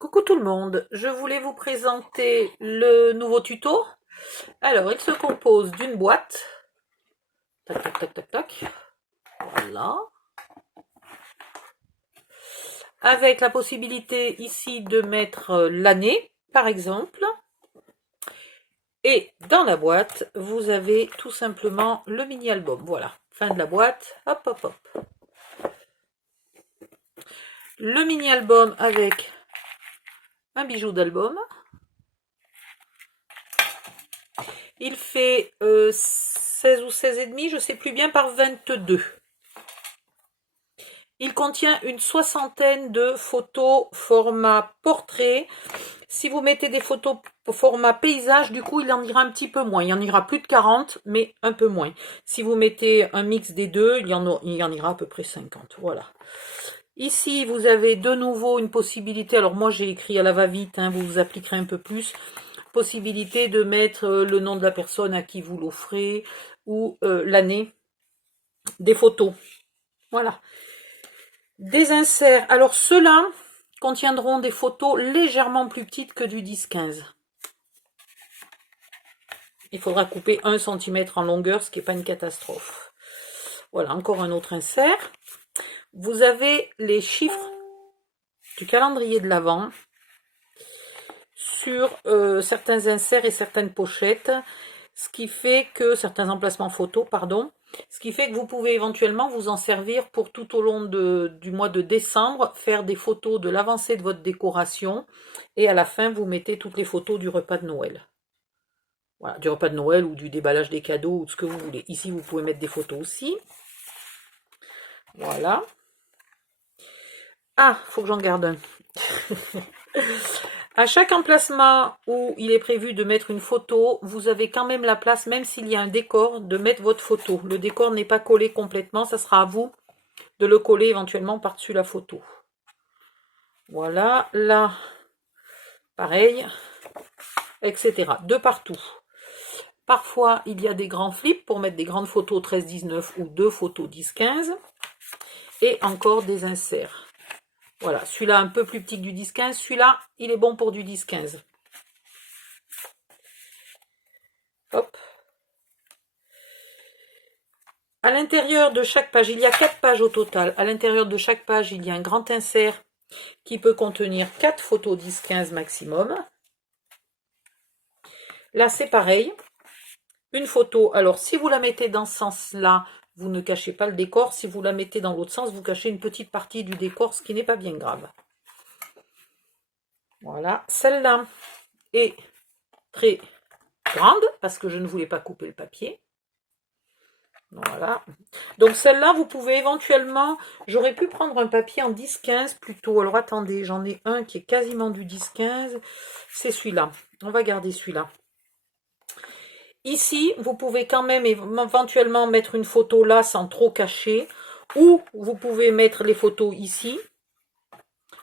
Coucou tout le monde, je voulais vous présenter le nouveau tuto. Alors, il se compose d'une boîte. Tac, tac, tac, tac, tac. Voilà. Avec la possibilité ici de mettre l'année, par exemple. Et dans la boîte, vous avez tout simplement le mini-album. Voilà, fin de la boîte. Hop, hop, hop. Le mini-album avec un bijou d'album. Il fait 16 ou 16,5, je ne sais plus bien, par 22. Il contient une soixantaine de photos format portrait. Si vous mettez des photos format paysage, du coup, il en ira un petit peu moins. Il en ira plus de 40, mais un peu moins. Si vous mettez un mix des deux, il y en ira à peu près 50. Voilà. Ici, vous avez de nouveau une possibilité. Alors moi, j'ai écrit à la va-vite, hein, vous vous appliquerez un peu plus. Possibilité de mettre le nom de la personne à qui vous l'offrez ou l'année des photos. Voilà. Des inserts. Alors ceux-là contiendront des photos légèrement plus petites que du 10-15. Il faudra couper 1 cm en longueur, ce qui n'est pas une catastrophe. Voilà, encore un autre insert. Vous avez les chiffres du calendrier de l'Avent sur certains inserts et certaines pochettes, ce qui fait que certains emplacements photos, pardon, ce qui fait que vous pouvez éventuellement vous en servir pour tout au long du mois de décembre, faire des photos de l'avancée de votre décoration et à la fin vous mettez toutes les photos du repas de Noël. Voilà, du repas de Noël ou du déballage des cadeaux ou de ce que vous voulez. Ici vous pouvez mettre des photos aussi. Voilà. Ah, faut que j'en garde un. À chaque emplacement où il est prévu de mettre une photo, vous avez quand même la place, même s'il y a un décor, de mettre votre photo. Le décor n'est pas collé complètement, ça sera à vous de le coller éventuellement par-dessus la photo. Voilà, là, pareil, etc. De partout. Parfois, il y a des grands flips pour mettre des grandes photos 13-19 ou 2 photos 10-15. Et encore des inserts. Voilà, celui-là un peu plus petit que du 10-15. Celui-là, il est bon pour du 10-15. Hop. À l'intérieur de chaque page, il y a 4 pages au total. À l'intérieur de chaque page, il y a un grand insert qui peut contenir 4 photos 10-15 maximum. Là, c'est pareil. Une photo, alors si vous la mettez dans ce sens-là, vous ne cachez pas le décor. Si vous la mettez dans l'autre sens, vous cachez une petite partie du décor, ce qui n'est pas bien grave. Voilà, celle-là est très grande parce que je ne voulais pas couper le papier. Voilà. Donc celle-là, vous pouvez éventuellement... J'aurais pu prendre un papier en 10-15 plutôt. Alors attendez, j'en ai un qui est quasiment du 10-15. C'est celui-là. On va garder celui-là. Ici, vous pouvez quand même éventuellement mettre une photo là sans trop cacher. Ou vous pouvez mettre les photos ici.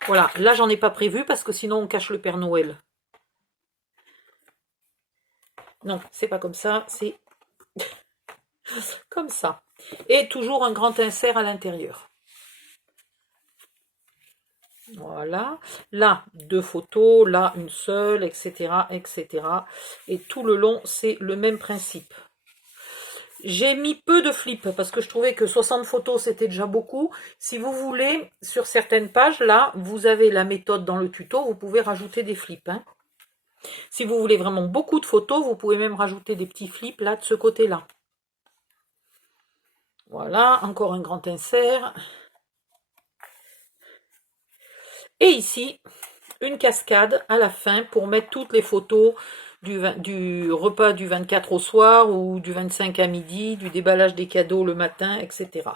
Voilà, là j'en ai pas prévu parce que sinon on cache le Père Noël. Non, c'est pas comme ça, c'est comme ça. Et toujours un grand insert à l'intérieur. Voilà. Là, 2 photos, là, une seule, etc., etc. Et tout le long, c'est le même principe. J'ai mis peu de flips parce que je trouvais que 60 photos, c'était déjà beaucoup. Si vous voulez, sur certaines pages, là, vous avez la méthode dans le tuto, vous pouvez rajouter des flips. Hein. Si vous voulez vraiment beaucoup de photos, vous pouvez même rajouter des petits flips là, de ce côté-là. Voilà, encore un grand insert. Et ici, une cascade à la fin pour mettre toutes les photos du repas du 24 au soir ou du 25 à midi, du déballage des cadeaux le matin, etc.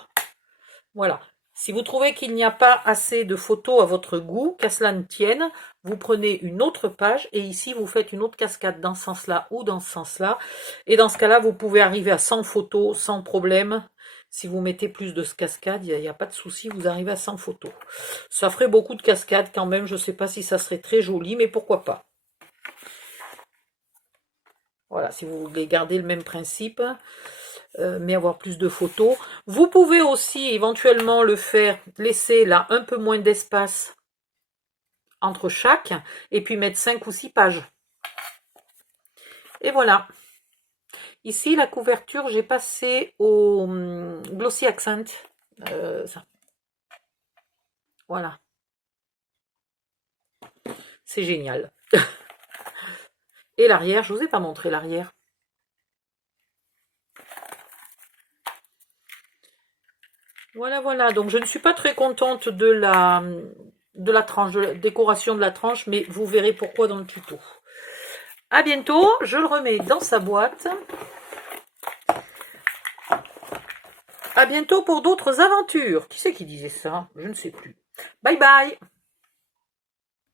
Voilà. Si vous trouvez qu'il n'y a pas assez de photos à votre goût, qu'à cela ne tienne, vous prenez une autre page et ici vous faites une autre cascade dans ce sens-là ou dans ce sens-là. Et dans ce cas-là, vous pouvez arriver à 100 photos sans problème. Si vous mettez plus de cascades, il n'y a pas de souci, vous arrivez à 100 photos. Ça ferait beaucoup de cascades quand même, je ne sais pas si ça serait très joli, mais pourquoi pas. Voilà, si vous voulez garder le même principe, mais avoir plus de photos. Vous pouvez aussi éventuellement le faire, laisser là un peu moins d'espace entre chaque, et puis mettre 5 ou 6 pages. Et voilà. Ici, la couverture, j'ai passé au Glossy Accent. Ça. Voilà. C'est génial. Et l'arrière, je vous ai pas montré l'arrière. Voilà, voilà. Donc, je ne suis pas très contente de la tranche, de la décoration de la tranche, mais vous verrez pourquoi dans le tuto. À bientôt. Je le remets dans sa boîte. À bientôt pour d'autres aventures. Qui c'est qui disait ça? Je ne sais plus. Bye bye.